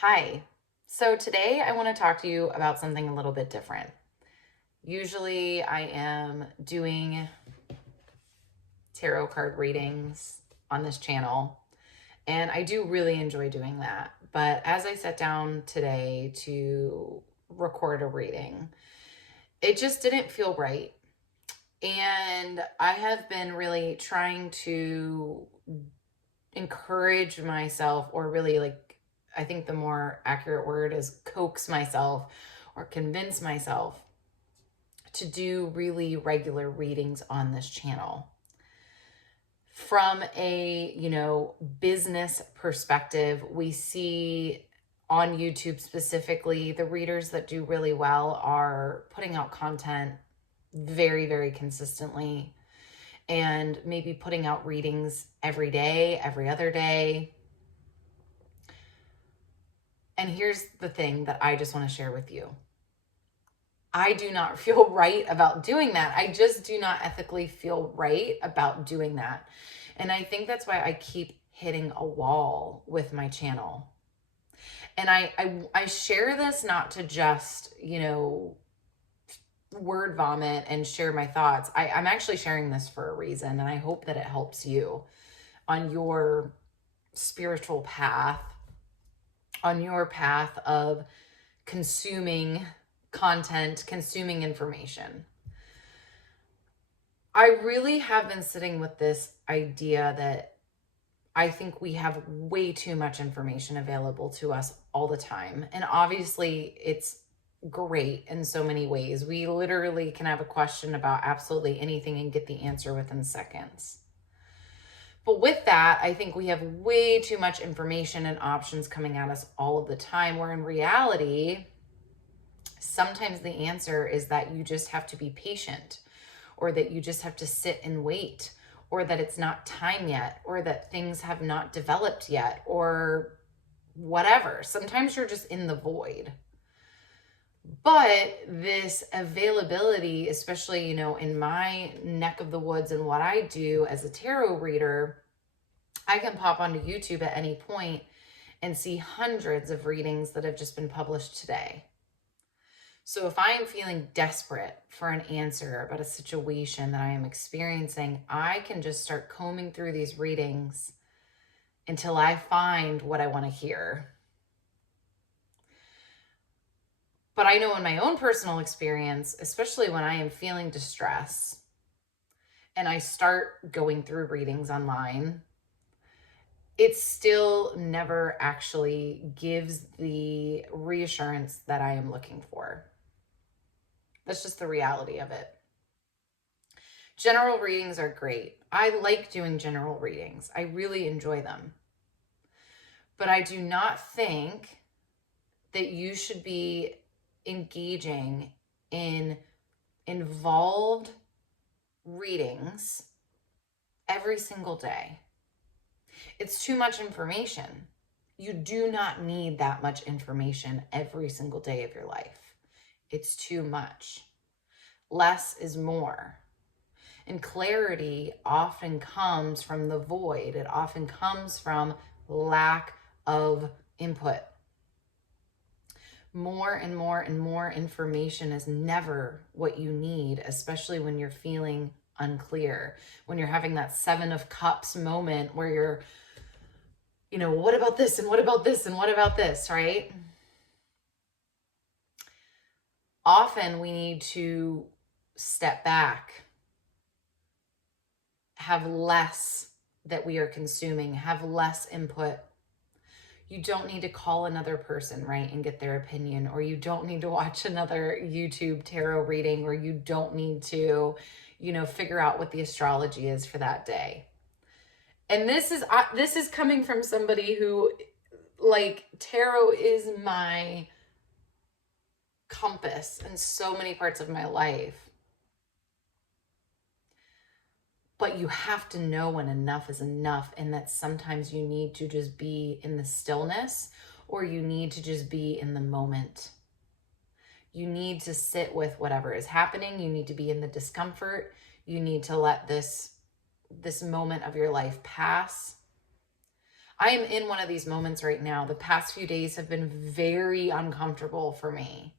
Hi. So today I want to talk to you about something a little bit different. Usually I am doing tarot card readings on this channel, and I do really enjoy doing that. But as I sat down today to record a reading, it just didn't feel right. And I have been really trying to encourage myself, or really, I think the more accurate word is coax myself or convince myself to do really regular readings on this channel. From a, business perspective, we see on YouTube specifically, the readers that do really well are putting out content very, very consistently, and maybe putting out readings every day, every other day. And here's the thing that I just want to share with you. I do not feel right about doing that. I just do not ethically feel right about doing that. And I think that's why I keep hitting a wall with my channel. And I share this not to just, word vomit and share my thoughts. I'm actually sharing this for a reason, and I hope that it helps you on your spiritual path, on your path of consuming content, consuming information. I really have been sitting with this idea that I think we have way too much information available to us all the time. And obviously, it's great in so many ways. We literally can have a question about absolutely anything and get the answer within seconds. But with that, I think we have way too much information and options coming at us all of the time, where in reality, sometimes the answer is that you just have to be patient, or that you just have to sit and wait, or that it's not time yet, or that things have not developed yet, or whatever. Sometimes you're just in the void. But this availability, especially, in my neck of the woods and what I do as a tarot reader, I can pop onto YouTube at any point and see hundreds of readings that have just been published today. So if I am feeling desperate for an answer about a situation that I am experiencing, I can just start combing through these readings until I find what I want to hear. But I know in my own personal experience, especially when I am feeling distress and I start going through readings online, it still never actually gives the reassurance that I am looking for. That's just the reality of it. General readings are great. I like doing general readings. I really enjoy them. But I do not think that you should be engaging in involved readings every single day. It's too much information. You do not need that much information every single day of your life. It's too much. Less is more. And clarity often comes from the void. It often comes from lack of input. More and more and more information is never what you need, especially when you're feeling unclear, when you're having that 7 of Cups moment where you're, what about this and what about this and what about this, right? Often we need to step back, have less that we are consuming, have less input. You don't need to call another person, right, and get their opinion, or you don't need to watch another YouTube tarot reading, or you don't need to, figure out what the astrology is for that day. And this is coming from somebody who, tarot is my compass in so many parts of my life. But you have to know when enough is enough, and that sometimes you need to just be in the stillness, or you need to just be in the moment. You need to sit with whatever is happening. You need to be in the discomfort. You need to let this moment of your life pass. I am in one of these moments right now. The past few days have been very uncomfortable for me.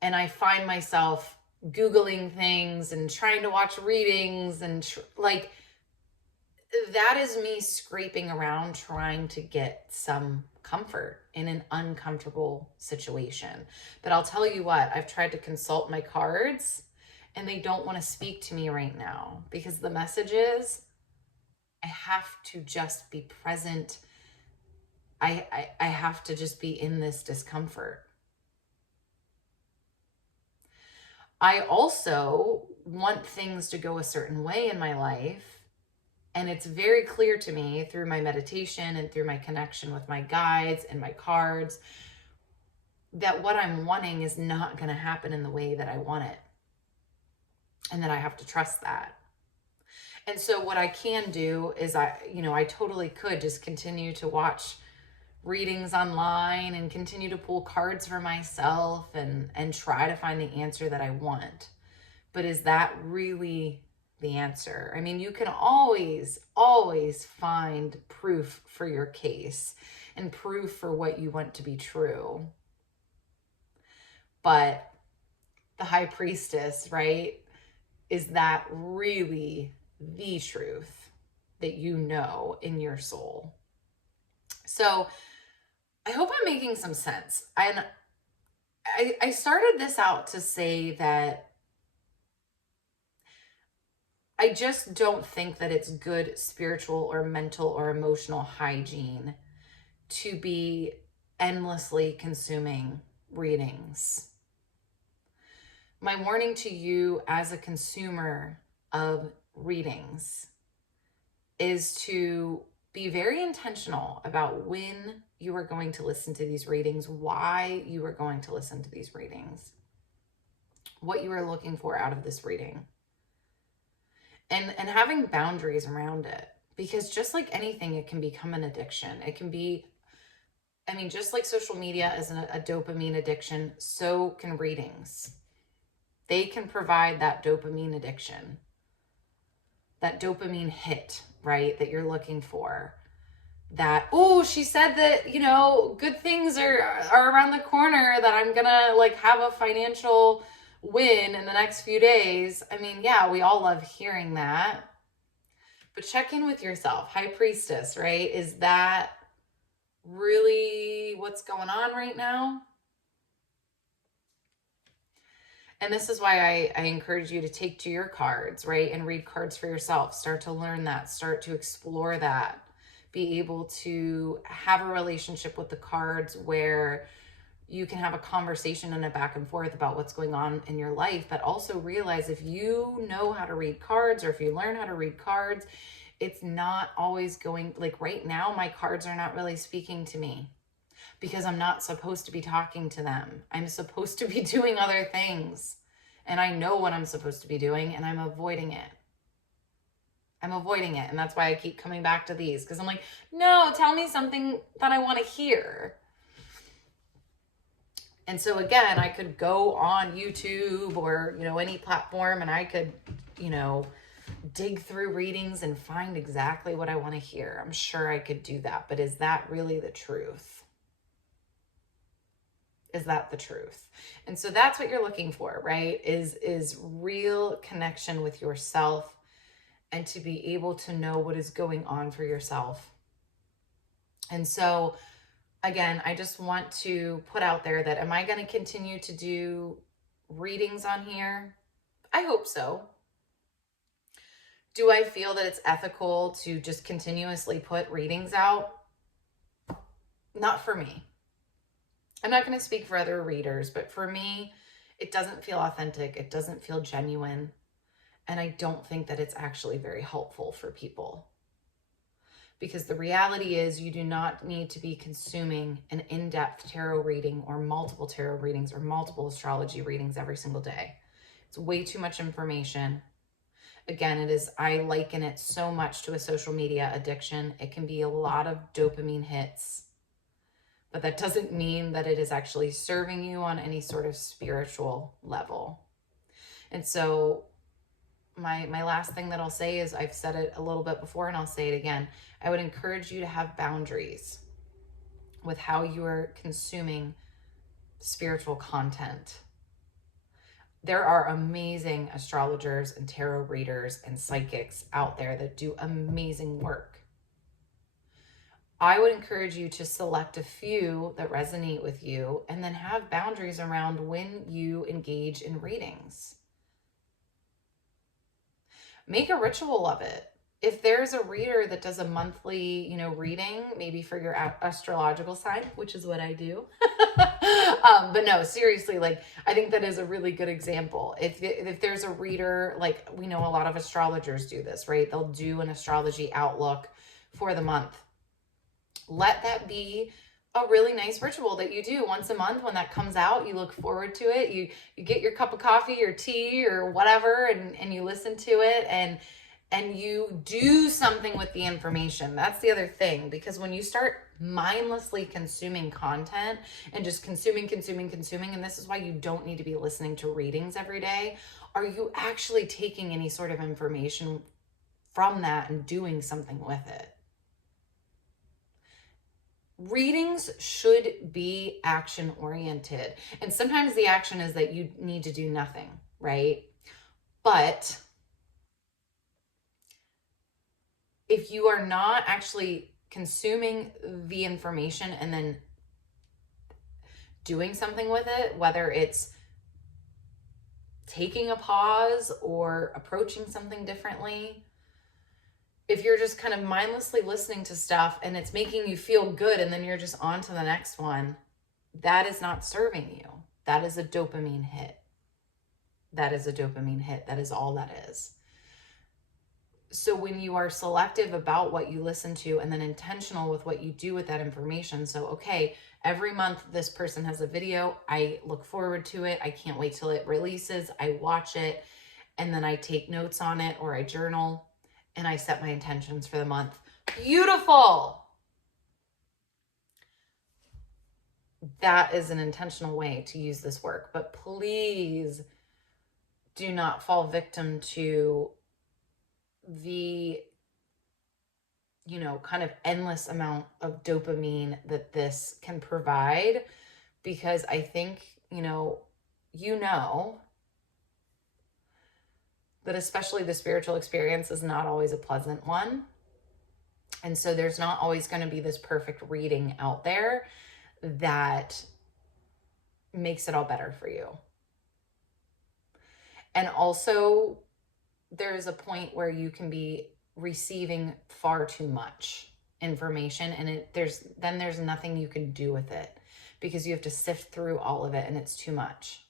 And I find myself Googling things and trying to watch readings and like, that is me scraping around trying to get some comfort in an uncomfortable situation. But I'll tell you what, I've tried to consult my cards and they don't want to speak to me right now, because the message is I have to just be present. I have to just be in this discomfort. I also want things to go a certain way in my life. And it's very clear to me through my meditation and through my connection with my guides and my cards that what I'm wanting is not going to happen in the way that I want it. And that I have to trust that. And so what I can do is I totally could just continue to watch readings online and continue to pull cards for myself and try to find the answer that I want. But is that really the answer? I mean, you can always find proof for your case and proof for what you want to be true. But the high priestess, right? Is that really the truth that you know in your soul? So I hope I'm making some sense. And I started this out to say that I just don't think that it's good spiritual or mental or emotional hygiene to be endlessly consuming readings. My warning to you as a consumer of readings is to be very intentional about when you are going to listen to these readings, why you are going to listen to these readings, what you are looking for out of this reading. And having boundaries around it, because just like anything, it can become an addiction. It can be, I mean, just like social media is a dopamine addiction, so can readings. They can provide that dopamine addiction, that dopamine hit, right, that you're looking for. That, oh, she said that, good things are around the corner, that I'm gonna like have a financial win in the next few days. I mean, yeah, we all love hearing that. But check in with yourself. High priestess, right? Is that really what's going on right now? And this is why I encourage you to take to your cards, right? And read cards for yourself. Start to learn that. Start to explore that. Be able to have a relationship with the cards where you can have a conversation and a back and forth about what's going on in your life, but also realize if you know how to read cards, or if you learn how to read cards, it's not always going, like right now, my cards are not really speaking to me because I'm not supposed to be talking to them. I'm supposed to be doing other things. And I know what I'm supposed to be doing, and I'm avoiding it. And that's why I keep coming back to these, because I'm like, no, tell me something that I want to hear. And so again, I could go on YouTube or, any platform, and I could, dig through readings and find exactly what I want to hear. I'm sure I could do that. But is that really the truth? Is that the truth? And so that's what you're looking for, right? Is real connection with yourself, and to be able to know what is going on for yourself. And so again, I just want to put out there that, am I going to continue to do readings on here? I hope so. Do I feel that it's ethical to just continuously put readings out? Not for me. I'm not going to speak for other readers, but for me, it doesn't feel authentic. It doesn't feel genuine. And I don't think that it's actually very helpful for people. Because the reality is, you do not need to be consuming an in-depth tarot reading or multiple tarot readings or multiple astrology readings every single day. It's way too much information. Again, I liken it so much to a social media addiction. It can be a lot of dopamine hits, but that doesn't mean that it is actually serving you on any sort of spiritual level. And so my last thing that I'll say is, I've said it a little bit before and I'll say it again. I would encourage you to have boundaries with how you are consuming spiritual content. There are amazing astrologers and tarot readers and psychics out there that do amazing work. I would encourage you to select a few that resonate with you and then have boundaries around when you engage in readings. Make a ritual of it. If there's a reader that does a monthly, reading, maybe for your astrological sign, which is what I do. But no, seriously, like, I think that is a really good example. If there's a reader, like, we know a lot of astrologers do this, right? They'll do an astrology outlook for the month. Let that be a really nice ritual that you do once a month. When that comes out, you look forward to it. You get your cup of coffee or tea or whatever, and you listen to it, and you do something with the information. That's the other thing, because when you start mindlessly consuming content and just consuming, and this is why you don't need to be listening to readings every day, are you actually taking any sort of information from that and doing something with it? Readings should be action oriented. And sometimes the action is that you need to do nothing, right? But if you are not actually consuming the information and then doing something with it, whether it's taking a pause or approaching something differently, if you're just kind of mindlessly listening to stuff and it's making you feel good and then you're just on to the next one, that is not serving you. That is a dopamine hit. That is a dopamine hit. That is all that is. So when you are selective about what you listen to and then intentional with what you do with that information, so, okay, every month this person has a video, I look forward to it. I can't wait till it releases. I watch it, and then I take notes on it, or I journal, and I set my intentions for the month. Beautiful. That is an intentional way to use this work. But please do not fall victim to the, kind of endless amount of dopamine that this can provide, because I think, that especially the spiritual experience is not always a pleasant one. And so there's not always going to be this perfect reading out there that makes it all better for you. And also, there is a point where you can be receiving far too much information, and there's nothing you can do with it, because you have to sift through all of it and it's too much.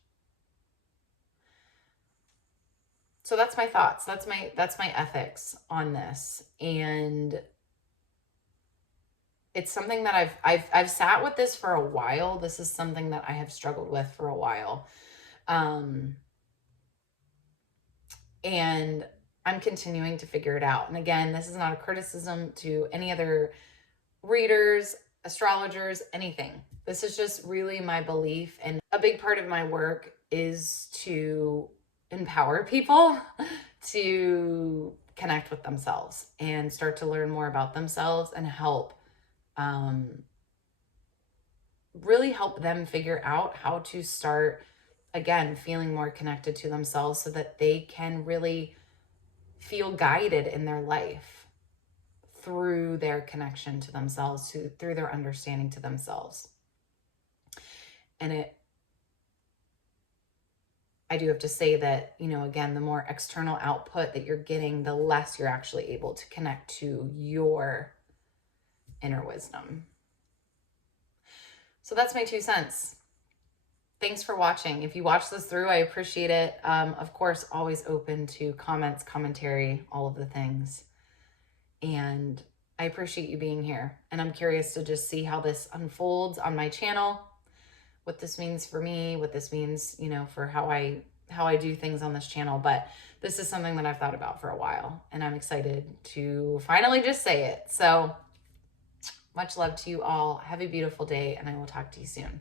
So that's my thoughts. That's my ethics on this. And it's something that I've sat with this for a while. This is something that I have struggled with for a while. And I'm continuing to figure it out. And again, this is not a criticism to any other readers, astrologers, anything. This is just really my belief. And a big part of my work is to empower people to connect with themselves and start to learn more about themselves, and really help them figure out how to start, again, feeling more connected to themselves, so that they can really feel guided in their life through their connection to themselves, through their understanding to themselves. And I do have to say that, again, the more external output that you're getting, the less you're actually able to connect to your inner wisdom. So that's my 2 cents. Thanks for watching. If you watch this through, I appreciate it. Of course, always open to comments, commentary, all of the things. And I appreciate you being here. And I'm curious to just see how this unfolds on my channel, what this means for me, what this means, for how I do things on this channel. But this is something that I've thought about for a while, and I'm excited to finally just say it. So much love to you all. Have a beautiful day, and I will talk to you soon.